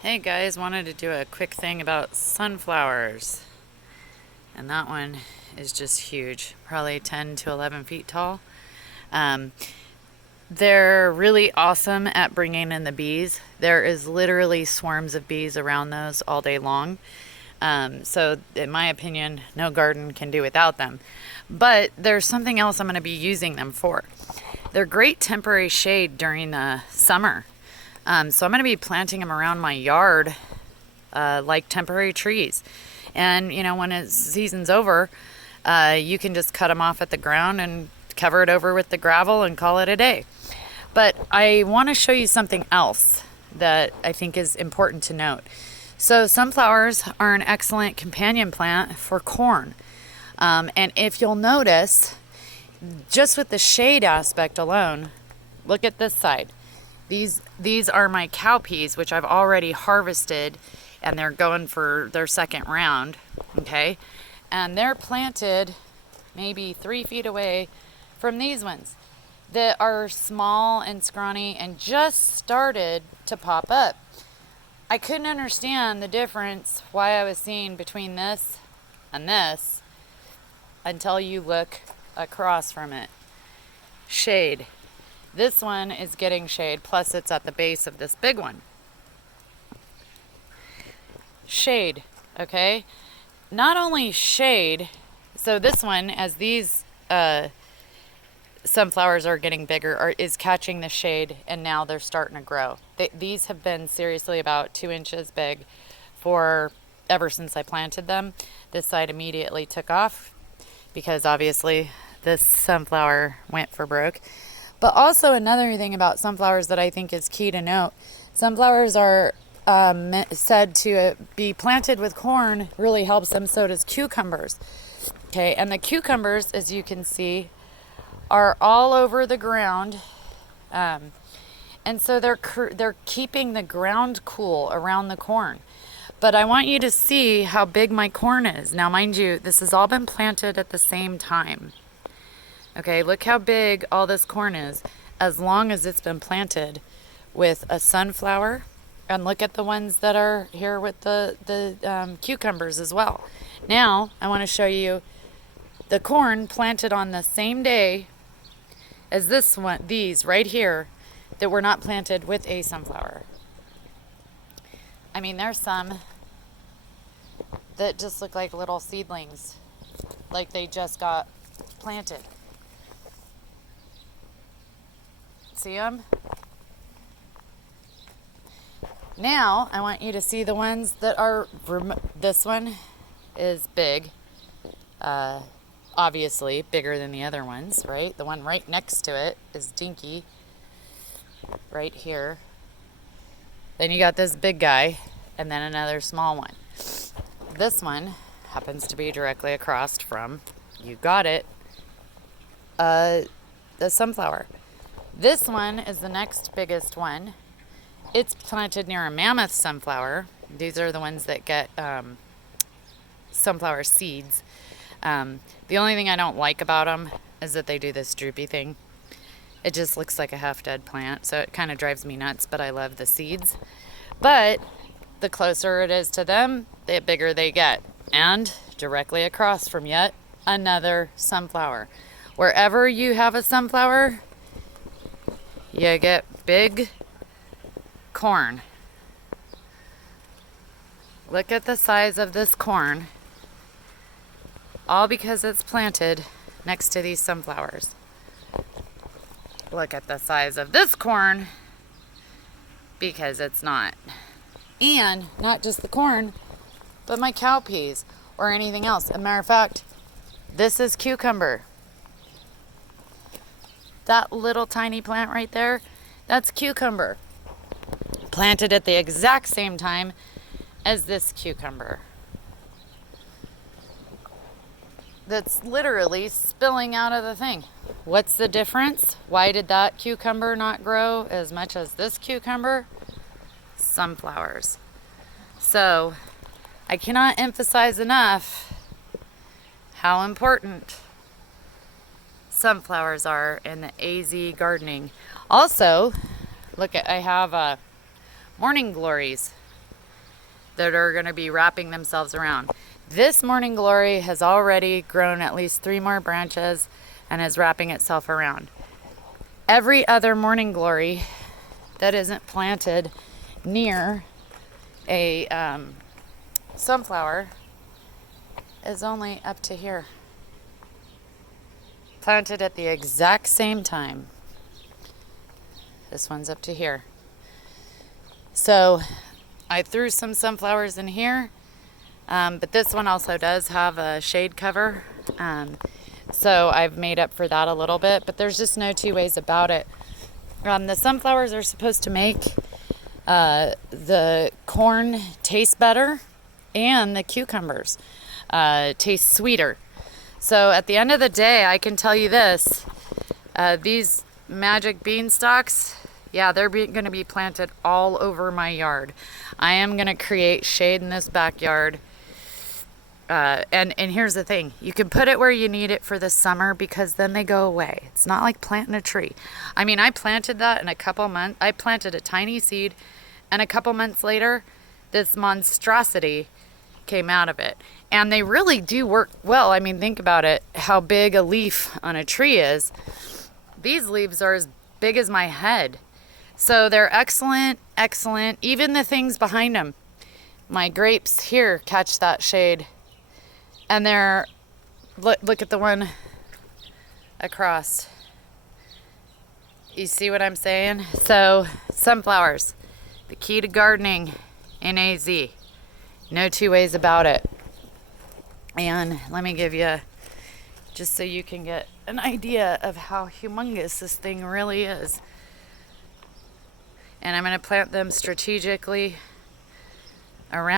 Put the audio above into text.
Hey guys, wanted to do a quick thing about sunflowers. And that one is just huge, probably 10 to 11 feet tall. Um, they're really awesome at bringing in the bees. There is literally swarms of bees around those all day long. So, in my opinion, no garden can do without them. But there's something else I'm going to be using them for. They're great temporary shade during the summer. So I'm going to be planting them around my yard like temporary trees. And, when its season's over, you can just cut them off at the ground and cover it over with the gravel and call it a day. But I want to show you something else that I think is important to note. So, sunflowers are an excellent companion plant for corn. And if you'll notice, just with the shade aspect alone, look at this side. These are my cowpeas, which I've already harvested, and they're going for their second round. Okay, and they're planted maybe 3 feet away from these ones that are small and scrawny and just started to pop up. I couldn't understand the difference why I was seeing between this and this until you look across from it. Shade. This one is getting shade, plus it's at the base of this big one. Shade, okay? Not only shade, so this one, as these sunflowers are getting bigger, is catching the shade, and now they're starting to grow. These have been seriously about 2 inches big for ever since I planted them. This side immediately took off because obviously this sunflower went for broke. But also another thing about sunflowers that I think is key to note, sunflowers are said to be planted with corn really helps them, so does cucumbers. Okay, and the cucumbers, as you can see, are all over the ground. And so they're keeping the ground cool around the corn. But I want you to see how big my corn is. Now, mind you, this has all been planted at the same time. Okay, look how big all this corn is as long as it's been planted with a sunflower. And look at the ones that are here with the cucumbers as well. Now, I want to show you the corn planted on the same day as this one, these right here, that were not planted with a sunflower. I mean, there's some that just look like little seedlings, like they just got planted. See them? Now, I want you to see the ones that are, this one is big, obviously bigger than the other ones, right? The one right next to it is dinky, right here. Then you got this big guy, and then another small one. This one happens to be directly across from, you got it, the sunflower. This one is the next biggest one. It's planted near a mammoth sunflower. These are the ones that get sunflower seeds. The only thing I don't like about them is that they do this droopy thing. It just looks like a half-dead plant, so it kind of drives me nuts, but I love the seeds. But the closer it is to them, the bigger they get. And directly across from yet another sunflower. Wherever you have a sunflower, you get big corn. Look at the size of this corn, all because it's planted next to these sunflowers. Look at the size of this corn, because it's not. And not just the corn, but my cowpeas or anything else. As a matter of fact, this is cucumber. That little tiny plant right there, that's cucumber. Planted at the exact same time as this cucumber. That's literally spilling out of the thing. What's the difference? Why did that cucumber not grow as much as this cucumber? Sunflowers. So, I cannot emphasize enough how important sunflowers are in the AZ gardening. Also, look at, I have morning glories. that are going to be wrapping themselves around. This morning glory has already grown at least 3 more branches and is wrapping itself around. Every other morning glory that isn't planted near a sunflower is only up to here. Planted at the exact same time. This one's up to here. So I threw some sunflowers in here, but this one also does have a shade cover. So I've made up for that a little bit, but there's just no two ways about it. The sunflowers are supposed to make the corn taste better and the cucumbers taste sweeter. So at the end of the day, I can tell you this, these magic beanstalks, yeah, they're going to be planted all over my yard. I am going to create shade in this backyard. And here's the thing, you can put it where you need it for the summer because then they go away. It's not like planting a tree. I mean, I planted that in a couple months. I planted a tiny seed, and a couple months later, this monstrosity came out of it. And they really do work well. I mean, think about it, how big a leaf on a tree is. These leaves are as big as my head. So they're excellent, excellent. Even the things behind them. My grapes here catch that shade. And they're, look at the one across. You see what I'm saying? So, sunflowers, the key to gardening in AZ. No two ways about it. And let me give you, just so you can get an idea of how humongous this thing really is. And I'm going to plant them strategically around